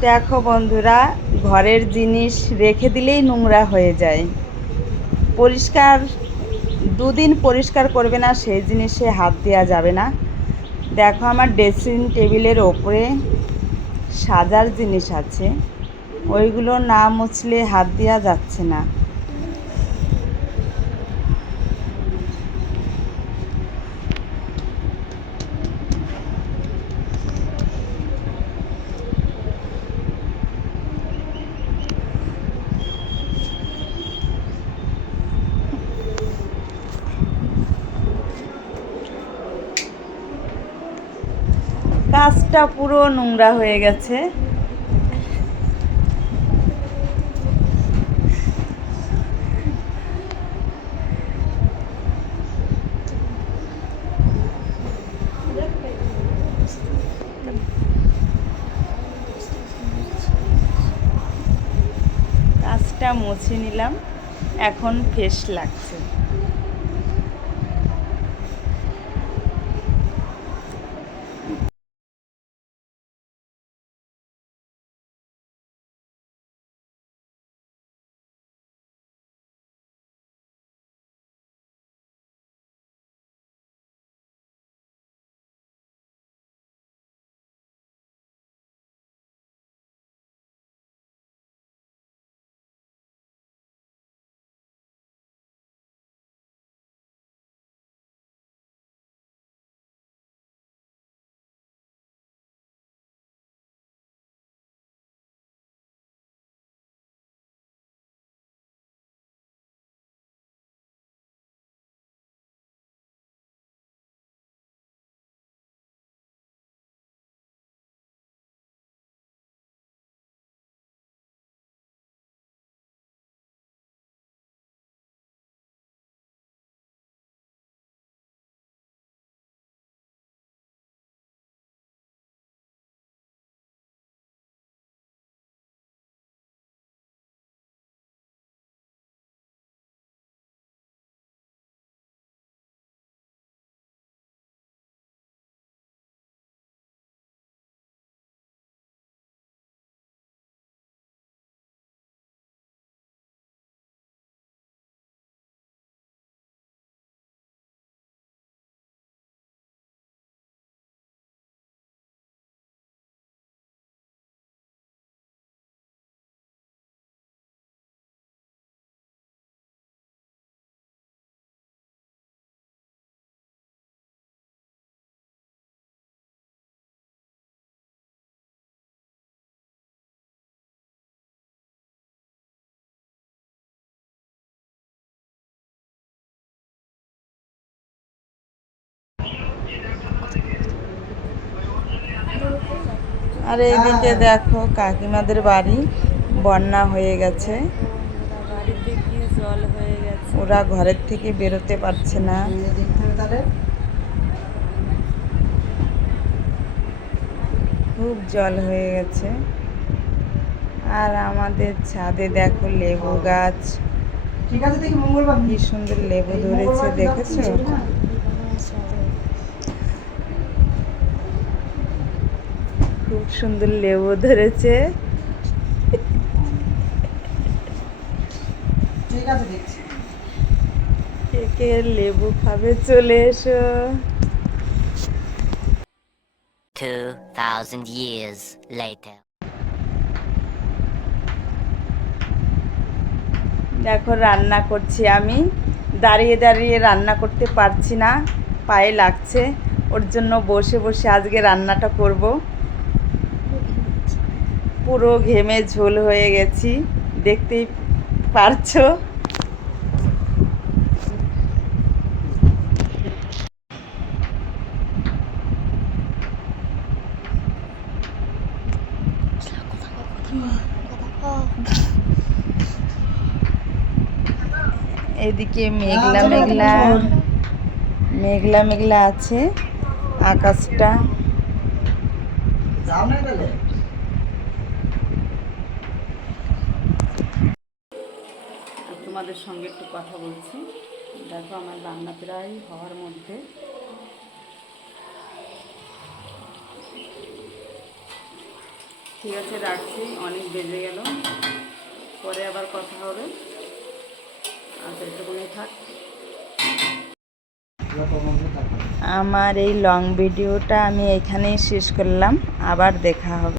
দেখো বন্ধুরা, ঘরের জিনিস রেখে দিলেই নোংরা হয়ে যায়। পরিষ্কার, দুদিন পরিষ্কার করবে না, সেই জিনিসে হাত দেওয়া যাবে না। দেখো আমার ড্রেসিং টেবিলের ওপরে সাজার জিনিস আছে। ওইগুলো না মুছলে হাত দেওয়া যাচ্ছে না। কাজটা পুরো নোংরা হয়ে গেছে। কাজটা মুছে নিলাম। এখন ফ্রেশ লাগছে। আর এইদিকে দেখো কাকিমাদের বাড়ি বন্যা হয়ে গেছে। জল হয়ে গেছে ওরা ঘরের থেকে বেরোতে পারছে না। খুব জল হয়ে গেছে। আর আমাদের ছাদে দেখো লেবু গাছ। ঠিক আছে দেখি মঙ্গলবার। কি সুন্দর লেবু ধরেছে দেখেছ? খুব সুন্দর লেবু ধরেছে। ঠিক কে কে লেবু খাবে চলে এসো। 2,000 years later. দেখো রান্না করছি আমি। দাঁড়িয়ে দাঁড়িয়ে রান্না করতে পারছি না পায়ে লাগছে। ওর জন্য বসে বসে আজকে রান্নাটা করব। পুরো ঘেমে ঝোল হয়ে গেছি। দেখতেই পারছ? এদিকে মেঘলা মেঘলা মেঘলা মেঘলা আছে আকাশটা। তোমাদের সঙ্গে একটু কথা বলছি। দেখো আমার রান্না প্রায় হওয়ার মধ্যে। ঠিক আছে রাখছি অনেক বেজে গেল। পরে আবার কথা হবে। আচ্ছা এটুকুনি থাক। আমার এই লং ভিডিওটা আমি এখানেই শেষ করলাম। আবার দেখা হবে।